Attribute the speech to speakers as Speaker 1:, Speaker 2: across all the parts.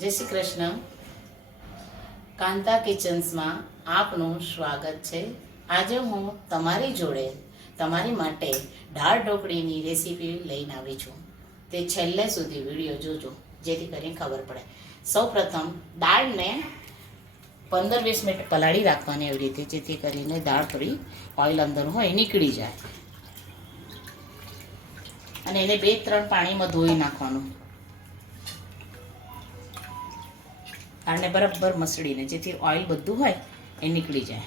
Speaker 1: જય શ્રી કૃષ્ણ. કાંતા કિચન્સમાં આપનું સ્વાગત છે. આજે હું તમારી જોડે, તમારી માટે દાળ ઢોકળીની રેસીપી લઈને આવી છું. તે છેલ્લે સુધી વીડિયો જોજો, જેથી કરીને ખબર પડે. સૌ પ્રથમ દાળને પંદર વીસ મિનિટ પલાળી રાખવાની એવી રીતે, જેથી કરીને દાળ થોડી ઓઇલ અંદર હોય, નીકળી જાય. અને એને બે ત્રણ પાણીમાં ધોઈ નાખવાનું. દાળને બરાબર મસળીને જેથી ઓઇલ બધું હોય એ નીકળી જાય.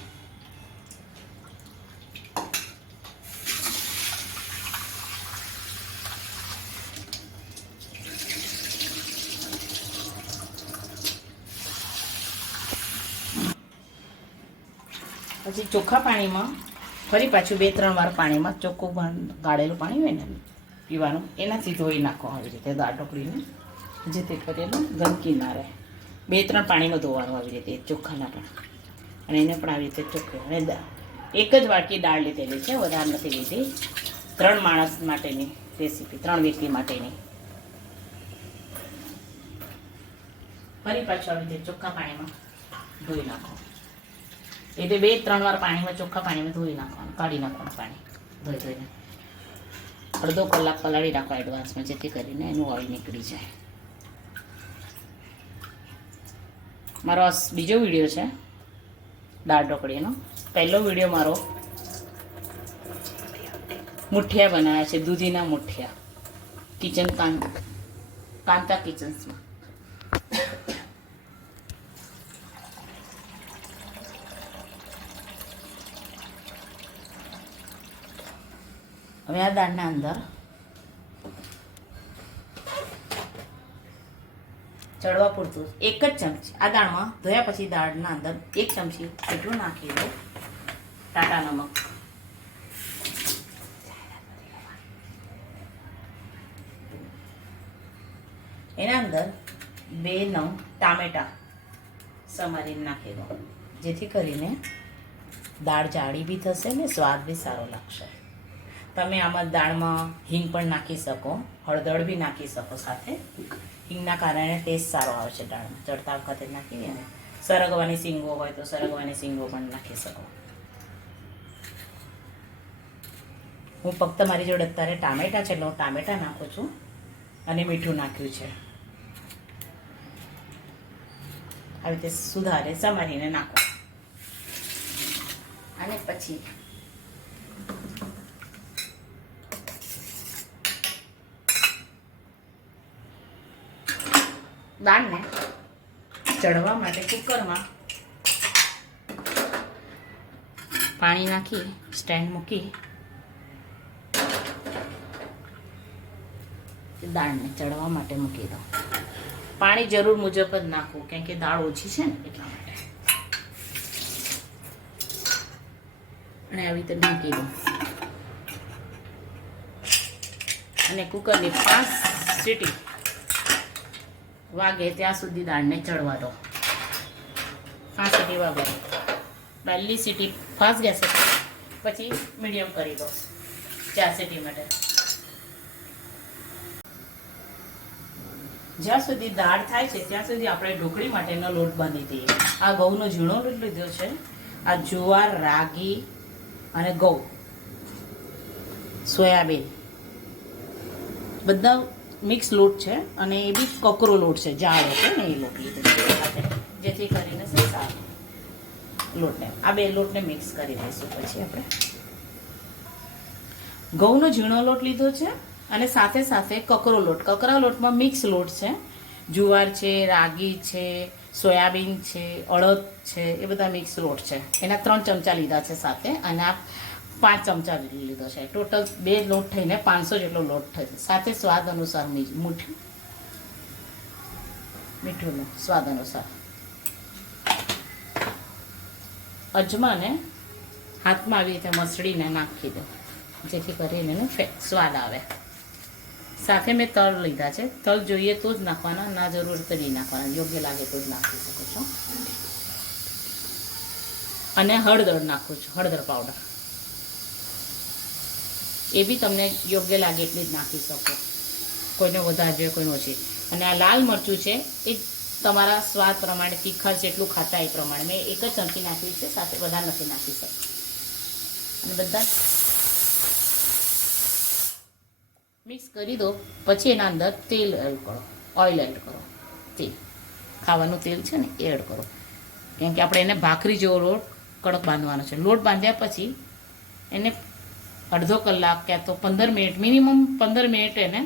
Speaker 1: પછી ચોખ્ખા પાણીમાં ફરી પાછું બે ત્રણ વાર પાણીમાં ચોખ્ખું ગાળેલું પાણી હોય ને પીવાનું, એનાથી ધોઈ નાખો આવી રીતે દાળ ઢોકળીને, જેથી કરેલું ગંદકી ના રહે. બે ત્રણ પાણીમાં ધોવાનું આવી રીતે ચોખ્ખાના પણ. અને એને પણ આવી રીતે ચોખ્ખું. અને એક જ વાટકી દાળ લીધેલી છે, વધારે નથી લીધી. ત્રણ માણસ માટેની રેસીપી, ત્રણ વ્યક્તિ માટેની. ફરી પાછું આવી રીતે ચોખ્ખા પાણીમાં ધોઈ નાખો. એટલે બે ત્રણ વાર પાણીમાં ચોખ્ખા પાણીમાં ધોઈ નાખવાનું, કાઢી નાખવાનું પાણી. ધોઈ ધોઈને. અડધો કલાક પલાળી રાખો એડવાન્સમાં જેથી કરીને એનું ઓઇલ નીકળી જાય. મારો આ બીજો વીડિયો છે, દાળ ઢોકળીનો. પહેલો વીડિયો મારો મુઠિયા બનાવ્યા છે, દૂધીના મુઠિયા. કિચન કાન કાંતા કિચન્સમાં હવે આ દાળના અંદર ચડવા પૂરતું એક જ ચમચી. આ દાળમાં ધોયા પછી દાળના અંદર એક ચમચી જેટલું નાખી દો. ટાટા નમક. એના અંદર બે નવ ટામેટા સમારીને નાખી દો. જેથી કરીને દાળ જાડી બી થશે ને સ્વાદ બી સારો લાગશે. તમે આમાં દાળમાં હિંગ પણ નાખી શકો. હળદર બી નાખી શકો સાથે. હિંગના કારણે ટેસ્ટ સારો આવે છે દાળમાં. ચડતા વખતે નાખી અને સરગવાની સિંગો હોય તો સરગવાની સિંગો પણ નાખી શકો. હું ફક્ત મારી જોડે અત્યારે ટામેટા છે એટલે હું ટામેટા નાખું છું અને મીઠું નાખ્યું છે. આવી રીતે સુધારે સમારીને નાખો. અને પછી દાળને ચડવા માટે કુકરમાં પાણી નાખી, સ્ટેન્ડ મૂકી દાળને ચડવા માટે મૂકી દો પાણી જરૂર મુજબ જ નાખવું, કેમ કે દાળ ઓછી છે ને એટલા માટે. અને આવી રીતે ઢાંકી દો અને કુકરની પાંચ સીટી વાગે ત્યાં સુધી દાળને ચડવા દો. પાંચ સીટી વાગે પહેલી સીટી ફાસ્ટ ગેસે પછી મીડિયમ કરી દો. ચાર સીટી માટે. જ્યાં સુધી દાળ થાય છે, ત્યાં સુધી આપણે ઢોકળી માટેનો લોટ બાંધી દઈએ. આ ઘઉંનો ઝીણો લોટ લીધો છે. આ જુવાર, રાગી અને ઘઉં. સોયાબીન. બધા મિક્સ લોટ છે અને એ બી કકરો લોટ છે જાડો છે ને એ લોટ લીધો જેથી કરીને લોટને, આ બે લોટને મિક્સ કરી દઈશું પછી આપણે. ઘઉંનો ઝીણો લોટ લીધો છે અને સાથે સાથે કકરો લોટ. કકરા લોટમાં મિક્સ લોટ છે. જુવાર છે, રાગી છે, સોયાબીન છે, અડદ છે, એ બધા મિક્સ લોટ છે. એના ત્રણ ચમચા લીધા છે સાથે અને આ પાંચ ચમચા લીધો છે. ટોટલ બે લોટ થઈને પાંચસો જેટલો લોટ થશે સાથે સ્વાદ અનુસાર મીઠું. મીઠુંનો સ્વાદ અનુસાર. અજમાને હાથમાં આવી રીતે મસળીને નાખી દો. જેથી કરીને એનું સ્વાદ આવે. સાથે મેં તલ લીધા છે. તલ જોઈએ તો જ નાખવાના, ના જરૂર તો નહીં નાખવાના. યોગ્ય લાગે તો જ નાખી શકો છો. અને હળદર નાખું છું. હળદર પાવડર એ બી તમને યોગ્ય લાગે એટલી જ નાખી શકો. કોઈને વધારે જોઈએ કોઈને ઓછી. અને આ લાલ મરચું છે, એ તમારા સ્વાદ પ્રમાણે, તીખા જેટલું ખાતા એ પ્રમાણે. મેં એક જ ચમચી નાખી છે, સાથે બધા નથી નાખી શકતી. અને બધા મિક્સ કરી દો, પછી એના અંદર તેલ એડ કરો. ઓઇલ એડ કરો. તેલ. ખાવાનું તેલ છે ને, એ એડ કરો. કેમ કે આપણે એને ભાખરી જેવો લોટ કડક બાંધવાનો છે. લોટ બાંધ્યા પછી એને અડધો કલાક ક્યાં તો પંદર મિનિટ, મિનિમમ પંદર મિનિટ એને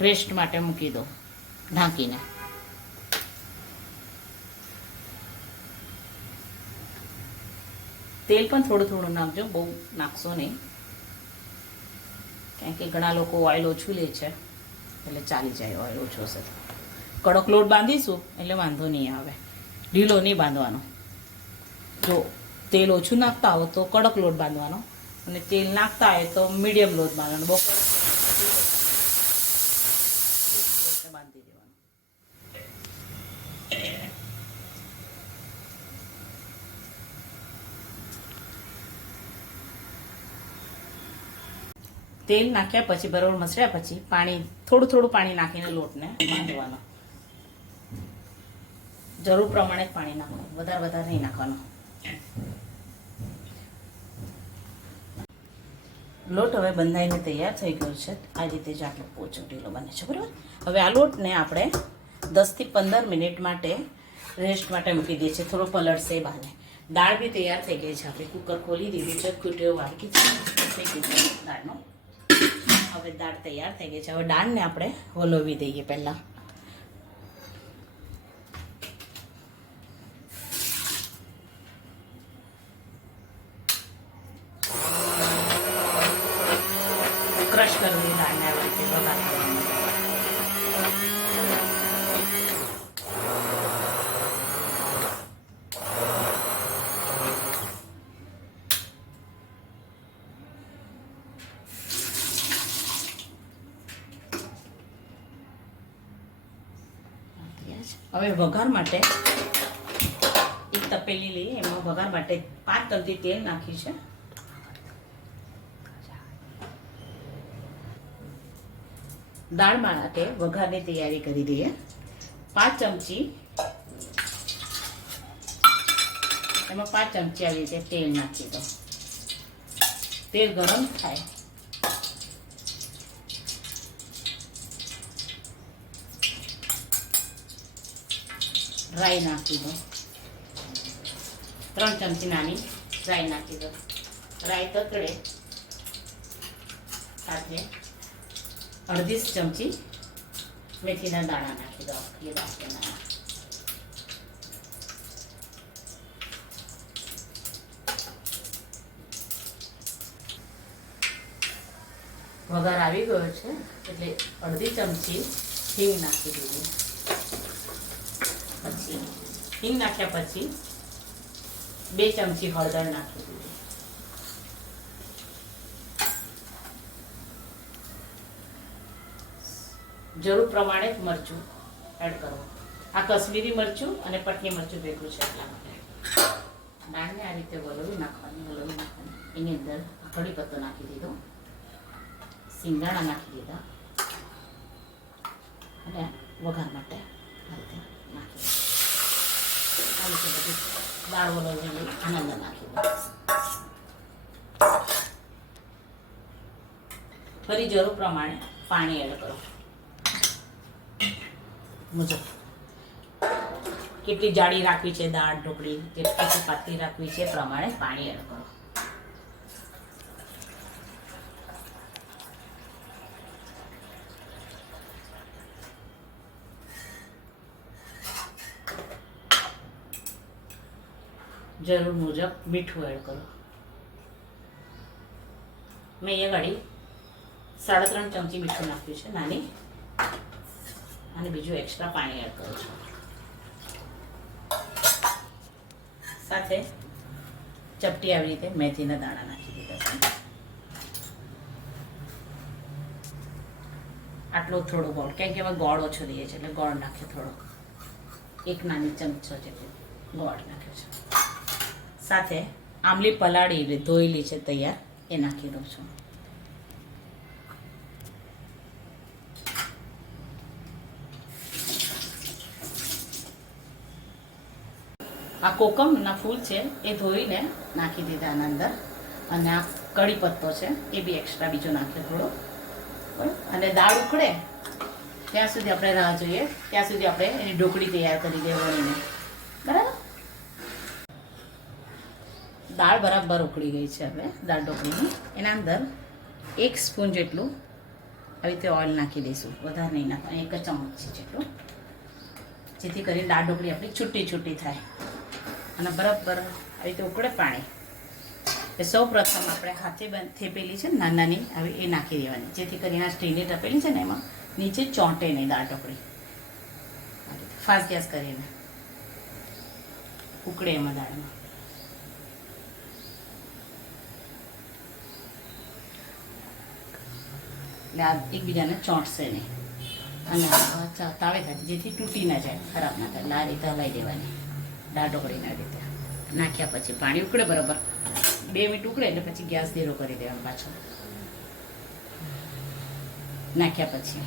Speaker 1: રેસ્ટ માટે મૂકી દો, ઢાંકીને. તેલ પણ થોડું થોડું નાખજો, બહુ નાખશો નહીં. કારણ કે ઘણા લોકો ઓઇલ ઓછું લે છે, એટલે ચાલી જાય ઓઇલ ઓછો હશે તો. કડક લોટ બાંધીશું, એટલે વાંધો નહીં આવે. ઢીલો નહીં બાંધવાનો. જો તેલ ઓછું નાખતા હો તો કડક લોટ બાંધવાનો. અને તેલ નાખતા હોય તો મીડિયમ લોજ બાંધવાનો. બહુ બાંધી દેવાનું. તેલ નાખ્યા પછી, બરોબર મસળ્યા પછી પાણી, થોડું થોડું પાણી નાખીને લોટને બાંધવાનો. જરૂર પ્રમાણે પાણી નાખવાનું. વધારે વધારે નહીં નાખવાનું. લોટ હવે બંધાઈને તૈયાર થઈ ગયો છે. આ રીતે જ આટલો પોચો ઢીલો બને છે, બરાબર? હવે આ લોટને આપણે દસથી પંદર મિનિટ માટે રેસ્ટ માટે મૂકી દઈએ છીએ. થોડો પલળશે બાને. દાળ બી તૈયાર થઈ ગઈ છે. આપણે કુકર ખોલી દીધું છે. ખૂટ્યો, વાળકી થઈ ગયું છે દાળનો. હવે દાળ તૈયાર થઈ ગઈ છે. હવે દાળને આપણે વલોવી દઈએ પહેલાં ક્રશ કરવી દાળને આવી રીતે વઘાર કરવાનો. હવે વઘાર માટે એક તપેલી લઈ એમાં વઘાર માટે પાંચ તલથી તેલ નાખ્યું છે. દાળ માટે વઘારની તૈયારી કરી દઈએ. પાંચ ચમચી એમાં પાંચ ચમચી આવી રીતે તેલ નાખી દો તેલ ગરમ થાય. રાઈ નાખી દો ત્રણ ચમચી નાની રાઈ નાખી દો રાઈ તતડે. સાથે અડધી ચમચી મેથીના દાણા નાખી દો એ દાણા વઘાર આવી ગયો છે, એટલે અડધી ચમચી હિંગ નાખી દીધી. પછી હિંગ નાખ્યા પછી બે ચમચી હળદર નાખી દીધી. જરૂર પ્રમાણે જ મરચું એડ કરો આ કશ્મીરી મરચું અને પટની મરચું ભેગું છે એટલા માટે. દાળને આ રીતે વલોવી નાખવાની વલોવી નાખવાની. એની અંદર કઢી પત્તો નાખી દીધો. સિંગાણા નાખી દીધા. અને વઘાર માટે નાખી દીધા. આ રીતે બધી દાળ વલોવી આનંદ નાખી ફરી જરૂર પ્રમાણે પાણી એડ કરો. મુજબ. કેટલી જાડી રાખવી છે, દાળ, ઢોકળી કેટલી પાતળી રાખવી છે પ્રમાણે પાણી એડ કરો. જરૂર મુજબ મીઠું એડ કરો. મેં અહીંયા ગાડી સાડા ત્રણ ચમચી મીઠું નાખ્યું છે, નાની. અને બીજું એક્સ્ટ્રા પાણી એડ કરું છું. સાથે ચપટી આવી રીતે મેથીના દાણા નાખી દીધા છે. આટલો થોડો ગોળ, કેમ કે એમાં ગોળ ઓછો દઈએ છે એટલે ગોળ નાખ્યો થોડો એક નાની ચમચો જેટલો ગોળ નાખ્યો છે. સાથે આંબલી પલાળી ધોયેલી છે તૈયાર. એ નાખી દઉં છું. આ કોકમના ફૂલ છે એ ધોઈને નાખી દીધા આના અંદર. અને આ કડી પત્તો છે એ બી એક્સ્ટ્રા બીજો નાખ્યો થોડો. અને દાળ ઉકળે, ત્યાં સુધી આપણે રાહ જોઈએ. ત્યાં સુધી આપણે એની ઢોકળી તૈયાર કરી દેવાની. વણીને બરાબર? દાળ બરાબર ઉકળી ગઈ છે હવે, દાળ ઢોકળીની. એના અંદર એક સ્પૂન જેટલું આવી રીતે ઓઇલ નાખી દઈશું. વધારે નહીં નાખવાનું, એક ચમચ જેટલું. જેથી કરીને દાળ ઢોકળી આપણી છૂટી છૂટી થાય. અને બરાબર આવી રીતે ઉકળે પાણી. એ સૌ પ્રથમ આપણે હાથે થેપેલી છે નાની નાની આવી એ નાખી દેવાની. જેથી કરીને આ સ્ટીલની ટપેલી છે ને, એમાં નીચે ચોંટે નહીં દાળ ઢોકળી. ફાસ્ટ ગેસ કરીને. ઉકળે એમાં દાળમાં. એટલે આ એકબીજાને ચોંટશે નહીં. અને તાવે થાય જેથી તૂટી ના જાય, ખરાબ ના થાય. એટલે આ રીતે હલાવી દેવાની. દાળ ઢોકળીના રીતે નાખ્યા પછી પાણી ઉકળે બરાબર. બે મિનિટ ઉકળે એટલે પછી ગેસ ધીરો કરી દેવાનો પાછો. નાખ્યા પછી.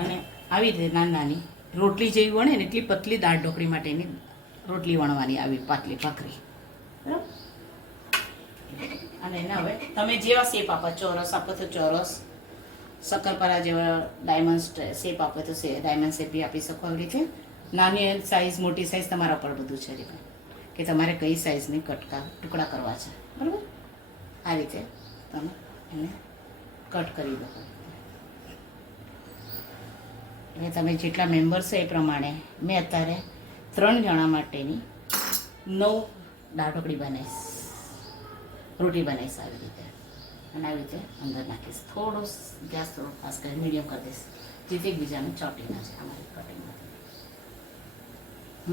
Speaker 1: અને આવી રીતે નાની નાની રોટલી જેવી વણે ને એટલી પતલી દાળ ઢોકળી માટેની રોટલી વણવાની આવી પાતલી ભાખરી. બરાબર? અને એના હવે તમે જેવા શેપ આપો, ચોરસ આપો તો ચોરસ. શક્કરપારા જેવા ડાયમંડ શેપ આપો તો ડાયમંડ શેપ બી આપી શકો આવી રીતે. નાની સાઈઝ મોટી સાઈઝ તમારા પર બધું છે કે તમારે કઈ સાઈઝની કટકા ટુકડા કરવા છે. બરાબર? આ રીતે તમે એને કટ કરી દો. એટલે તમે જેટલા મેમ્બર છે એ પ્રમાણે મેં અત્યારે ત્રણ જણા માટેની નવ દાળ ઢોકળી બનાવીશ. રોટી બનાવીશ આવી રીતે. અને આવી રીતે અંદર નાખીશ. થોડો ગેસ થોડો ખાસ કરી મીડિયમ કરી દઈશ. જેથી એકબીજાને ચોટી ના છે અમારી કટિંગમાં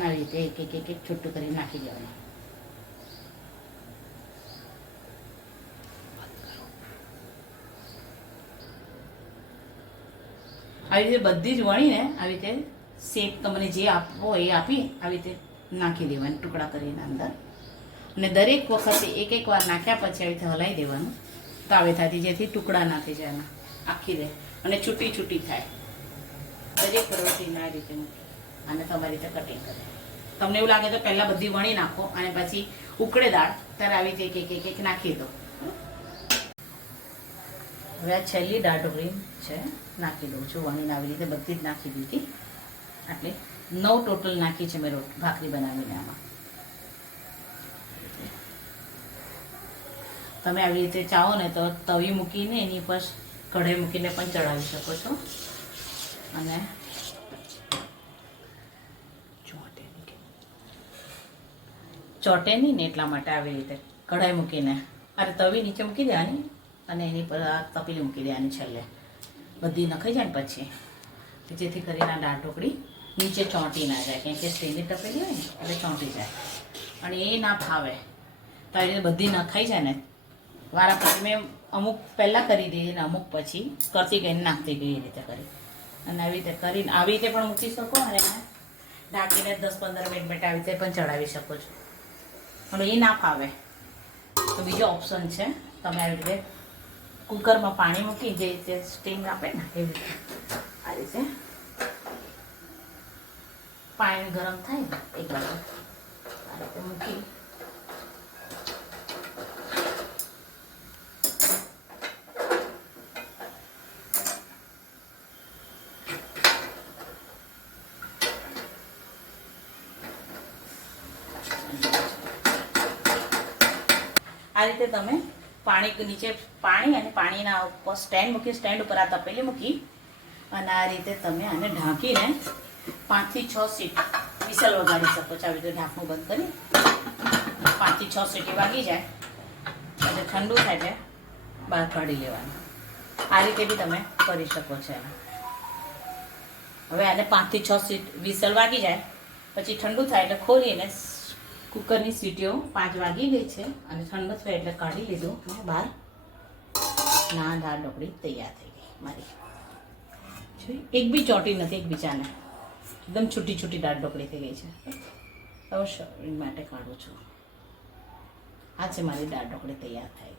Speaker 1: આવી રીતે એક એક એક એક છૂટું કરી નાખી દેવાનું. આવી રીતે બધી જ વણીને આવી રીતે શેપ તમને જે આપવો એ આપી આવી રીતે નાખી દેવાની, ટુકડા કરીને અંદર. અને દરેક વખતે એક એક વાર નાખ્યા પછી આવી રીતે હલાવી દેવાનું. તાવેથાથી જેથી ટુકડા ના થઈ જાય આખી દે અને છૂટી છૂટી થાય. દરેક રોટીને આ રીતે અને તમારી રીતે કટિંગ કરે. તમને એવું લાગે તો પહેલાં બધી વણી નાખો અને પછી ઉકળે દાળ. ત્યારે આવી એક એક એક એક નાખી દો. હવે આ છેલ્લી દાળ ઢોકળી છે, નાખી દઉં છું. વણીને આવી રીતે બધી જ નાખી દીધી. એટલે નવ ટોટલ નાખી છે મેં રોટ, ભાખરી બનાવીને આમાં. તમે આવી રીતે ચાહો ને તો તવી મૂકીને એની પર કઢાઈ મૂકીને પણ ચડાવી શકો છો. અને ચોટે નહીં ને એટલા માટે આવી રીતે કઢાઈ મૂકીને. અરે તવી નીચે મૂકી દેવાની અને એની પર આ તપેલી મૂકી દેવાની છેલ્લે. બધી નખાઈ જાય ને પછી. જેથી કરીને આ દાળ ઢોકળી નીચે ચોંટી ના જાય. કેમ કે સ્ટીલની તપેલી હોય ને, એટલે ચોંટી જાય. અને એ ના ફાવે. તો આવી રીતે બધી નખાઈ જાય ને વારા પછી મેં અમુક પહેલાં કરી દીધી ને અમુક પછી. કરતી ગઈને નાખતી ગઈ એ રીતે કરી. અને આવી રીતે કરીને આવી રીતે પણ મૂકી શકો અને ઢાંકીને દસ પંદર મિનિટ માટે આવી રીતે પણ ચડાવી શકો છો. પણ એ ના ફાવે. તો બીજો ઓપ્શન છે, તમે આવી રીતે કુકરમાં પાણી મૂકી જે રીતે સ્ટીમ આપે ને એવી રીતે. આ રીતે. પાણી ગરમ થાય એક બાજુ. આ રીતે મૂકી. રીતે તમે પાણી નીચે પાણી અને પાણીના ઉપર સ્ટેન્ડ મૂકી, સ્ટેન્ડ ઉપર આ તપેલી મૂકી અને આ રીતે તમે આને ઢાંકીને પાંચથી છ સીટ વિસલ વગાડી શકો છો. આવી રીતે ઢાંકણું બંધ કરી પાંચથી છ સીટી વાગી જાય. એટલે ઠંડુ થાય છે. બહાર કાઢી લેવાનું. આ રીતે બી તમે કરી શકો છો હવે આને પાંચથી છ સીટ વિસલ વાગી જાય. પછી ઠંડુ થાય એટલે ખોલીને કુકરની સીટીઓ પાંચ વાગી ગઈ છે અને ઠંડો થયો એટલે કાઢી લીધું. અને બહાર ના, દાળ ઢોકળી તૈયાર થઈ ગઈ મારી? એક બી ચોટી નથી એકબીજાને. એકદમ છૂટી છૂટી દાળ ઢોકળી થઈ ગઈ છે. હવે શરીર માટે કાઢું છું. આ છે મારી દાળ ઢોકળી તૈયાર ગઈ.